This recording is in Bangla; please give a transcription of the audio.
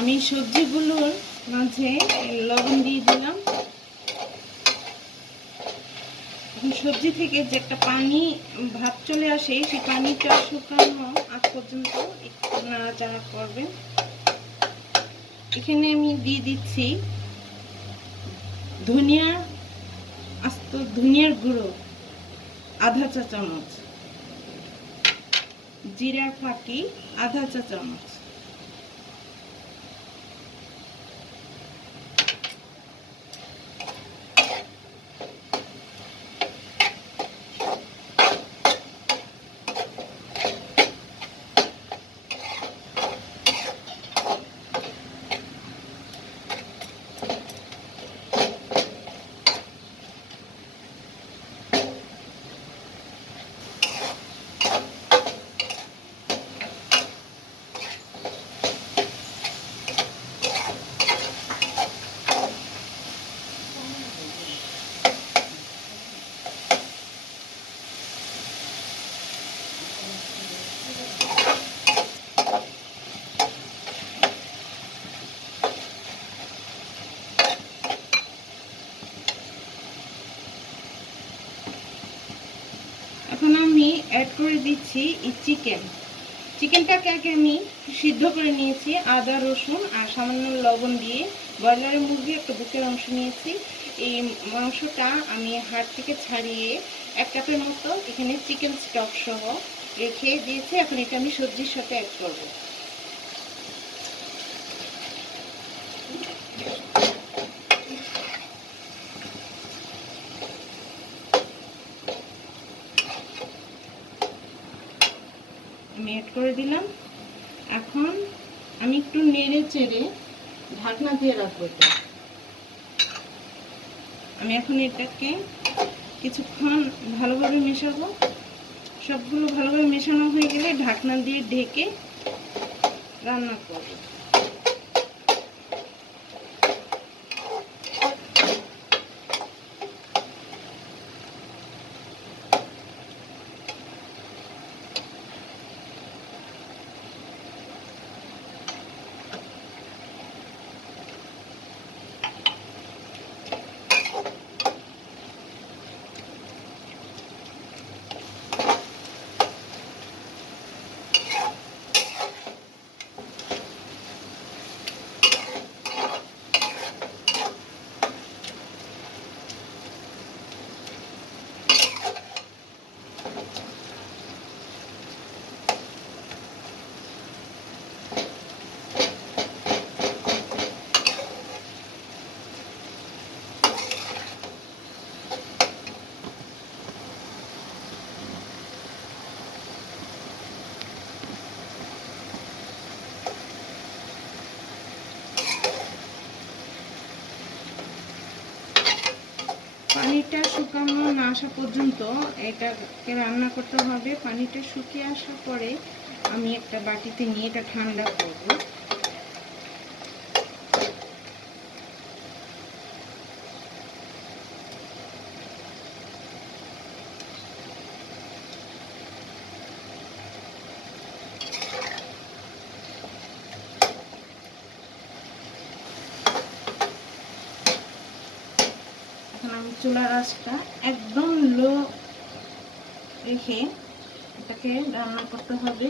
আমি সবজিগুলোর মাঝে লবণ দিয়ে দিলাম। সবজি থেকে যে একটা পানি, ভাত চলে আসে, সেই পানিটা শুকানো আজ পর্যন্ত একটু নাড়াচাড়া করবেন। এখানে আমি দিয়ে দিচ্ছি ধনিয়া আস্ত, ধনিয়ার গুঁড়ো, আধা চা চামচ জিরার ফাঁকি আধা চা চামচ এখন আমি অ্যাড করে দিচ্ছি চিকেন চিকেনটাকে আগে আমি সিদ্ধ করে নিয়েছি, আদা, রসুন আর সামান্য লবণ দিয়ে ব্রয়লারের মুরগি একটা বুকের অংশ নিয়েছি। এই মাংসটা আমি হাড় থেকে ছাড়িয়ে এক কাপের মতো এখানে চিকেন স্টক সহ রেখে দিয়েছি। এখন এটা আমি সবজির সাথে অ্যাড করব। আমি অ্যাড করে দিলাম। এখন আমি একটু নেড়ে চেড়ে ঢাকনা দিয়ে রাখব এটা। আমি এখন এটাকে কিছুক্ষণ ভালোভাবে মেশাবো। সবগুলো ভালোভাবে মেশানো হয়ে গেলে ঢাকনা দিয়ে ঢেকে রান্না করব। পানিটা শুকানো না আসা পর্যন্ত এটাকে রান্না করতে হবে। পানিটা শুকিয়ে আসার পরে আমি একটা বাটিতে নিয়ে এটা ঠান্ডা করব। এখন আমি চুলার আঁচটা একদম লো রেখে এটাকে রান্না করতে হবে।